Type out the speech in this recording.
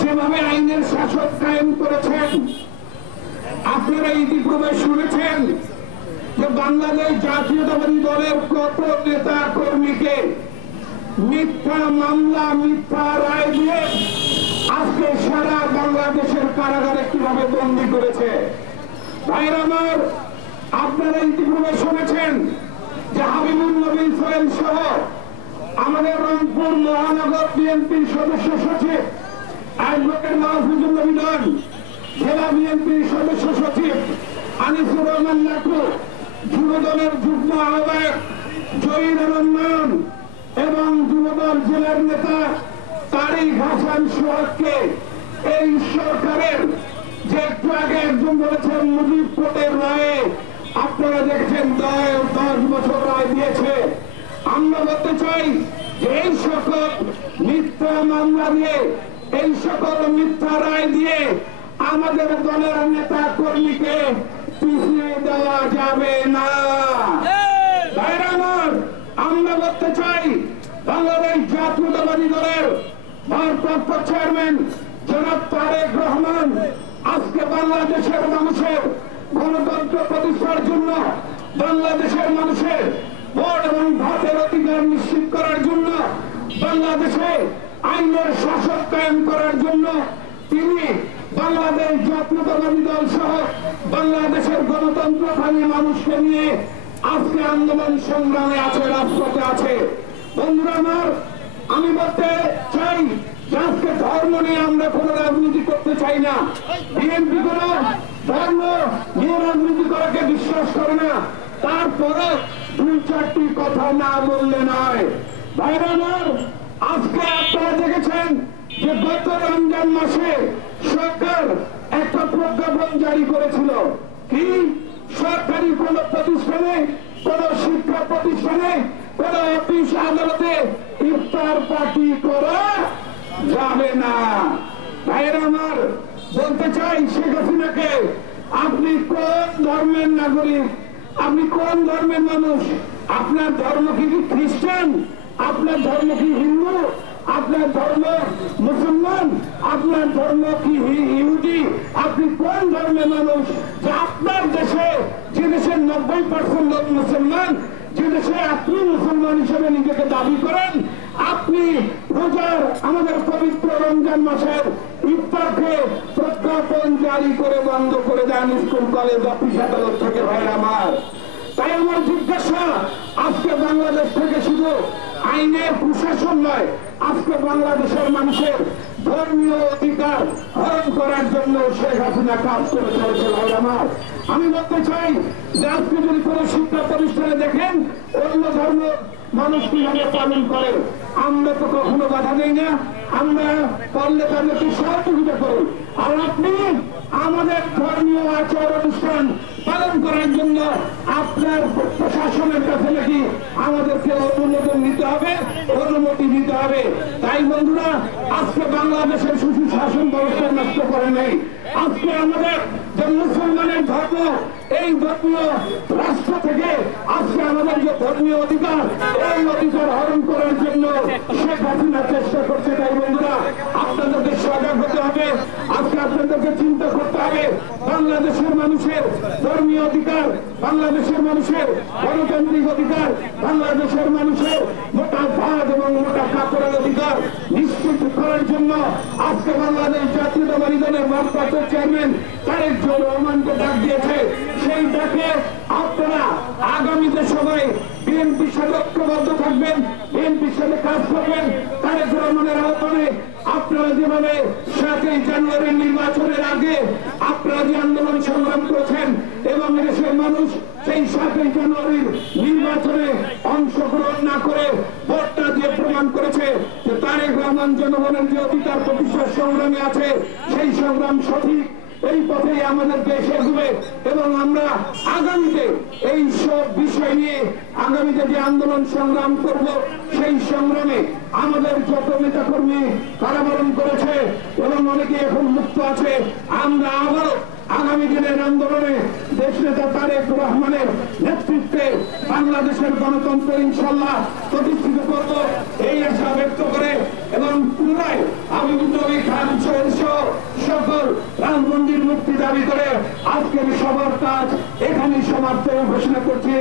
যেভাবে আইনের শাসন কায়েম করেছেন, আপনারা ইতিপূর্বে শুনেছেন যে বাংলাদেশ জাতীয়তাবাদী দলের কত নেতা কর্মীকে মিথ্যা মামলা, মিথ্যা রায় দিয়ে আজকে সারা বাংলাদেশের কারাগারে কিভাবে বন্দী করেছে। ভাইরা আমার, আপনারা ইতিপূর্বে শুনেছেন যে হাবিবুল নবী সোহেল সহ আমাদের রংপুর মহানগর বিএনপির সদস্য সচিব অ্যাডভোকেট মাহফুজুর নবী নন, জেলা বিএনপির সদস্য সচিব আনিসুর রহমান লাকু, যুবদলের যুগ্ম আহ্বায়ক জহির রহমান এবং যুবদল জেলার নেতা তারিক হাসান সোহাগকে এই সরকারের যে একটু আগে একজন বলেছেন মুজিব কোর্টের রায়ে আপনারা দেখছেন 10 বছর রায় দিয়েছে। আমরা বলতে চাই যে এই সকল মিথ্যা মামলা দিয়ে, এই সকল মিথ্যা রায় দিয়ে আমাদের দলের নেতা কর্মীকে পিছিয়ে দেওয়া যাবে না। ভাইরা আমার, আমরা বলতে চাই বাংলাদেশ জাতীয়তাবাদী দলের ভারপ্রাপ্ত চেয়ারম্যান জনাব তারেক রহমান আজকে বাংলাদেশের মানুষের গণতন্ত্র প্রতিষ্ঠার জন্য, বাংলাদেশের মানুষের ভোট এবং ভোটের অধিকার নিশ্চিত করার জন্য, বাংলাদেশে আইনের শাসন কায়েম করার জন্য তিনি বাংলাদেশ জাতীয়তাবাদী দল সহ বাংলাদেশের গণতন্ত্রকামী মানুষকে নিয়ে আজকে আন্দোলন সংগ্রামে আছে, রাজপথে আছে। বন্ধুরা আমার, আমি বলতে চাই যে আজকে ধর্ম নিয়ে আমরা কোন রাজনীতি করতে চাই না। বিএনপি কোন ধর্ম নিয়ে রাজনীতি করাকে বিশ্বাস করে না। তারপরে 2-4টি কথা না বললে নয়। ভাইরা আমার, আজকে আপনারা দেখেছেন যে গত রমজান মাসে সরকার একটা প্রজ্ঞাপন জারি করেছিল, কি সরকারি কোন প্রতিষ্ঠানে, কোন শিক্ষা প্রতিষ্ঠানে, কোন অফিস আদালতে ইফতার পার্টি করা যাবে না। ভাইরা আমার, বলতে চাই শেখ হাসিনাকে, আপনি কোন ধর্মের নাগরিক, আপনি কোন ধর্মের মানুষ? আপনার ধর্ম কি খ্রিস্টান? আপনার ধর্ম কি হিন্দু? আপনার ধর্ম মুসলমান? আপনার ধর্ম কি ইহুদি? আপনি কোন ধর্মের মানুষ? যে আপনার দেশে, যে দেশের 90% লোক মুসলমান, যে দেশে আপনি মুসলমান হিসেবে নিজেকে দাবি করেন, আপনি রোজার আমাদের পবিত্র রমজান মাসের ইফতারকে প্রজ্ঞাপন জারি করে বন্ধ করে দেন স্কুল, কলেজ, অফিস আদালত থেকে। ভাইরা আমার, তাই আমার জিজ্ঞাসা, আজকে বাংলাদেশ থেকে শুধু আইনের প্রশাসন নয়, আজকে বাংলাদেশের মানুষের ধর্মীয় অধিকার হরণ করার জন্য শেখ হাসিনা কাজ করে চলেছে। ভাইরা আমার, আমি বলতে চাই যে আজকে যদি কোন শিক্ষা প্রতিষ্ঠানে দেখেন অন্য ধর্ম মানুষ কিভাবে পালন করে, আমরা তো কখনো বাধা দেই না, আমরা পারলে তাদেরকে সহযোগিতা করি। আর আপনি আমাদের ধর্মীয় আচার অনুষ্ঠান পালন করার জন্য আপনার প্রশাসনের কাছে নাকি আমাদেরকে অনুমোদন নিতে হবে, অনুমতি নিতে হবে। তাই বন্ধুরা, আজকে বাংলাদেশের সুশাসন ব্যবস্থা নষ্ট করে নেই। আজকে আমাদের যে মুসলমানের ধর্ম, এই ধর্মীয় রাষ্ট্র থেকে আজকে আমাদের যে ধর্মীয় অধিকার, এই অধিকার হরণ করার জন্য শেখ হাসিনা চেষ্টা করছে। তাই বন্ধুরা, আপনাদেরকে সজাগ হতে হবে। আজকে আপনাদেরকে চিন্তা করতে হবে বাংলাদেশের মানুষের ধর্মীয় অধিকার, বাংলাদেশের মানুষের গণতান্ত্রিক অধিকার, বাংলাদেশের মানুষের মোটা ভাত এবং মোটা কাপড়ের অধিকার নিশ্চিত করার জন্য আজকে বাংলাদেশ জাতীয়তাবাদী দলের ভারপ্রাপ্ত চেয়ারম্যান তারেক রহমানকে ডাক দিয়েছে। সেই ডাকে আপনারা আগামীতে সবাই বিএনপির সাথে ঐক্যবদ্ধ থাকবেন, বিএনপির সাথে কাজ করবেন। তারেক রহমানের আহ্বানে আপনারা যেভাবে 7ই জানুয়ারির নির্বাচনের আগে আপনারা যে আন্দোলন সংগ্রাম করেছেন এবং দেশের মানুষ সেই 7ই জানুয়ারির নির্বাচনে অংশগ্রহণ না করে ভোটটা দিয়ে প্রমাণ করেছে যে তারেক রহমান জনগণের যে অধিকার প্রতিষ্ঠার সংগ্রামে আছে, সেই সংগ্রাম সঠিক, এই পথেই আমাদের দেশ এগোবে। এবং আমরা আগামীতে এই সব বিষয় নিয়ে আগামীতে যে আন্দোলন সংগ্রাম করব, সেই সংগ্রামে আমাদের যত নেতাকর্মী কারাবরণ করেছে এবং অনেকে এখন মুক্ত আছে, আমরা আবারও আগামী দিনের আন্দোলনে দেশ নেতা তারেক রহমানের নেতৃত্বে বাংলাদেশের গণতন্ত্র ইনশাল্লাহ প্রতিষ্ঠিত করব, এই আশা ব্যক্ত করে এবং পুনরায় আমি খান মুক্তি দাবি করে আজকের সবার কাজ এখানেই সমাপ্ত ঘোষণা করছি।